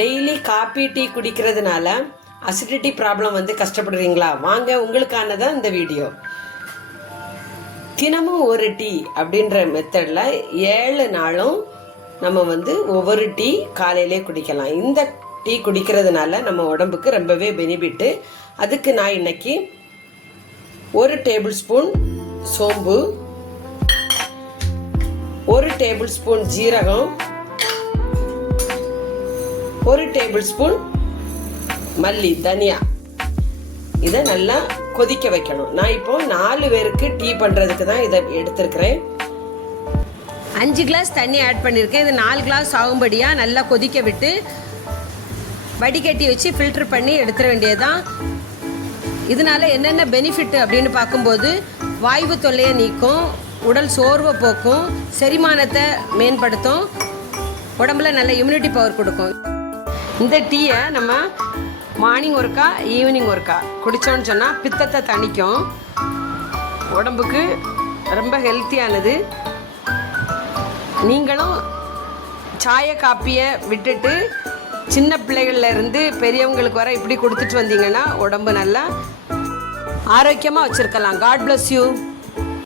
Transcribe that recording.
Daily coffee tea குடிக்கிறதுனால acidity problem வந்து கஷ்டப்படுறீங்களா? வாங்க, உங்களுக்கானதான் இந்த வீடியோ. தினமும் ஒரு டீ அப்படின்ற மெத்தடில் 7 நாளும் நம்ம வந்து ஒவ்வொரு டீ காலையிலே குடிக்கலாம். இந்த டீ குடிக்கிறதுனால நம்ம உடம்புக்கு ரொம்பவே பெனிஃபிட்டு. அதுக்கு நான் இன்னைக்கு 1 டேபிள் ஸ்பூன் சோம்பு, 1 டேபிள் ஸ்பூன் ஜீரகம், 1 டேபிள் ஸ்பூன் மல்லி, தனியா, இதை நல்லா கொதிக்க வைக்கணும். நான் இப்போ 4 பேருக்கு டீ பண்ணுறதுக்கு தான் இதை எடுத்துருக்கிறேன். 5 கிளாஸ் தண்ணி ஆட் பண்ணியிருக்கேன். இது 4 கிளாஸ் ஆகும்படியாக நல்லா கொதிக்க விட்டு வடிகட்டி வச்சு ஃபில்டர் பண்ணி எடுத்துட வேண்டியதுதான். இதனால என்னென்ன பெனிஃபிட் அப்படின்னு பார்க்கும்போது, வாய்வு தொல்லையை நீக்கும், உடல் சோர்வை போக்கும், செரிமானத்தை மேம்படுத்தும், உடம்புல நல்ல இம்யூனிட்டி பவர் கொடுக்கும். இந்த டீயை நம்ம மார்னிங் ஒருக்கா ஈவினிங் ஒருக்கா குடித்தோன்னு சொன்னால் பித்தத்தை தணிக்கும், உடம்புக்கு ரொம்ப ஹெல்த்தியானது. நீங்களும் சாய காப்பியை விட்டுட்டு சின்ன பிள்ளைகள்லேருந்து பெரியவங்களுக்கு வர இப்படி கொடுத்துட்டு வந்தீங்கன்னா உடம்பு நல்லா ஆரோக்கியமாக வச்சுருக்கலாம். God bless you.